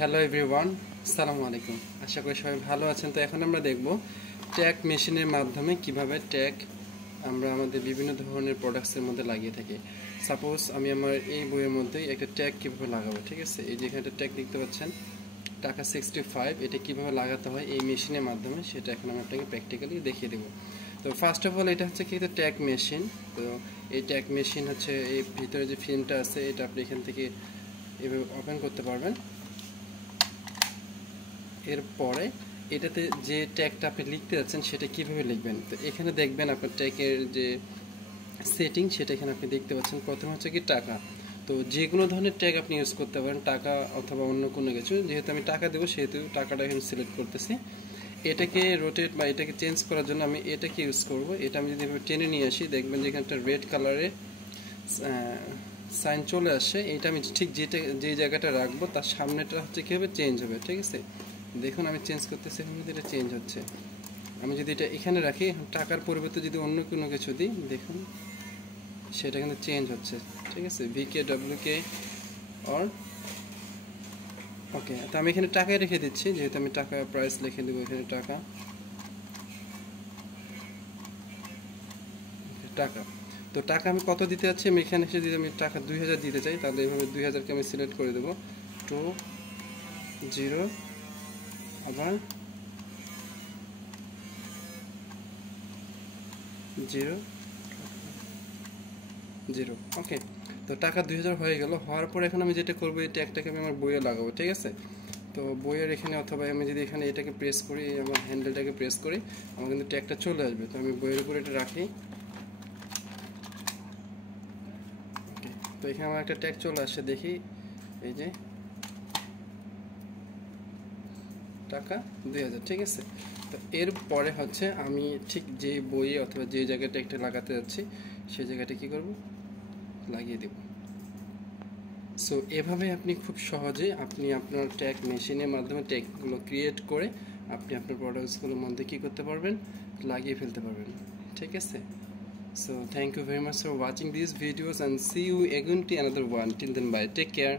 Hello everyone, আসসালামু আলাইকুম। আশা করি সবাই ভালো আছেন। তো এখন আমরা দেখব ট্যাগ মেশিনের মাধ্যমে কিভাবে ট্যাগ আমরা আমাদের বিভিন্ন ধরনের প্রোডাক্টসের মধ্যে লাগিয়ে থাকি। সাপোজ আমি আমার এই বইয়ের মধ্যেই একটা ট্যাগ কীভাবে লাগাবো, ঠিক আছে? এই যে এখানে ট্যাগ দেখতে পাচ্ছেন টাকা 65, এটা কিভাবে লাগাতে হয় এই মেশিনের মাধ্যমে, সেটা এখন আমি আপনাকে প্র্যাকটিক্যালি দেখিয়ে দেবো। তো ফার্স্ট অফ অল এটা হচ্ছে কি, এটা ট্যাগ মেশিন। তো এই ট্যাগ মেশিন হচ্ছে এই ভিতরে যে ফিল্মটা আছে, এটা আপনি এখান থেকে এভাবে ওপেন করতে পারবেন। এরপরে এটাতে যে ট্যাগটা আপনি লিখতে যাচ্ছেন সেটা কিভাবে লিখবেন, তো এখানে দেখবেন আপনার ট্যাগের যে সেটিং সেটা এখানে আপনি দেখতে পাচ্ছেন। প্রথম হচ্ছে কি টাকা। তো যে কোনো ধরনের ট্যাগ আপনি ইউজ করতে পারেন, টাকা অথবা অন্য কোনো কিছু। যেহেতু আমি টাকা দেবো সেহেতু টাকাটা এখানে সিলেক্ট করতেছি। এটাকে রোটেট বা এটাকে চেঞ্জ করার জন্য আমি এটাকে ইউজ করব। এটা আমি যদি এভাবে টেনে নিয়ে আসি, দেখবেন যে এখানে একটা রেড কালারে সাইন চলে আসে। এটা আমি ঠিক যে জায়গাটা রাখবো তার সামনেটা হচ্ছে কী হবে, চেঞ্জ হবে, ঠিক আছে? দেখুন আমি চেঞ্জ করতেছি, এখন যদি এটা চেঞ্জ হচ্ছে। আমি যদি এটা এখানে রাখি, টাকার পরিবর্তে যদি অন্য কোনো কিছু দিই, দেখুন সেটা কিন্তু চেঞ্জ হচ্ছে, ঠিক আছে? VKWK অর ওকে। তো আমি এখানে টাকায় রেখে দিচ্ছি, যেহেতু আমি টাকা প্রাইস লিখে দেবো এখানে টাকা। তো টাকা আমি কত দিতে যাচ্ছি, আমি এখানে এসে যদি আমি টাকা 2000 দিতে চাই, তাহলে এইভাবে 2000কে আমি সিলেক্ট করে দেবো। 20 আবার 0 ওকে। তো টাকা 2000 হয়ে গেল। হওয়ার পর এখন আমি যেটা করবো, এই ট্যাগটাকে আমি আমার বইয়ে লাগাবো, ঠিক আছে? তো বইয়ের এখানে অথবা আমি যদি এখানে এটাকে প্রেস করি, আমার হ্যান্ডেলটাকে প্রেস করি, আমার কিন্তু ট্যাগটা চলে আসবে। তো আমি বইয়ের উপর এটা রাখি। ওকে, তো এখানে আমার একটা ট্যাগ চলে আসছে, দেখি এই যে টাকা 2000, ঠিক আছে? তো এরপরে হচ্ছে আমি ঠিক যে বইয়ে অথবা যে জায়গায় ট্যাগটা লাগাতে যাচ্ছি সেই জায়গাটা কী করব, লাগিয়ে দেব। সো এভাবে আপনি খুব সহজে আপনি আপনার ট্যাগ মেশিনের মাধ্যমে ট্যাগগুলো ক্রিয়েট করে আপনি আপনার প্রোডাক্টসগুলোর মধ্যে কী করতে পারবেন, লাগিয়ে ফেলতে পারবেন, ঠিক আছে? So thank you very much for watching these videos and see you again to another one. Till then, bye, take care.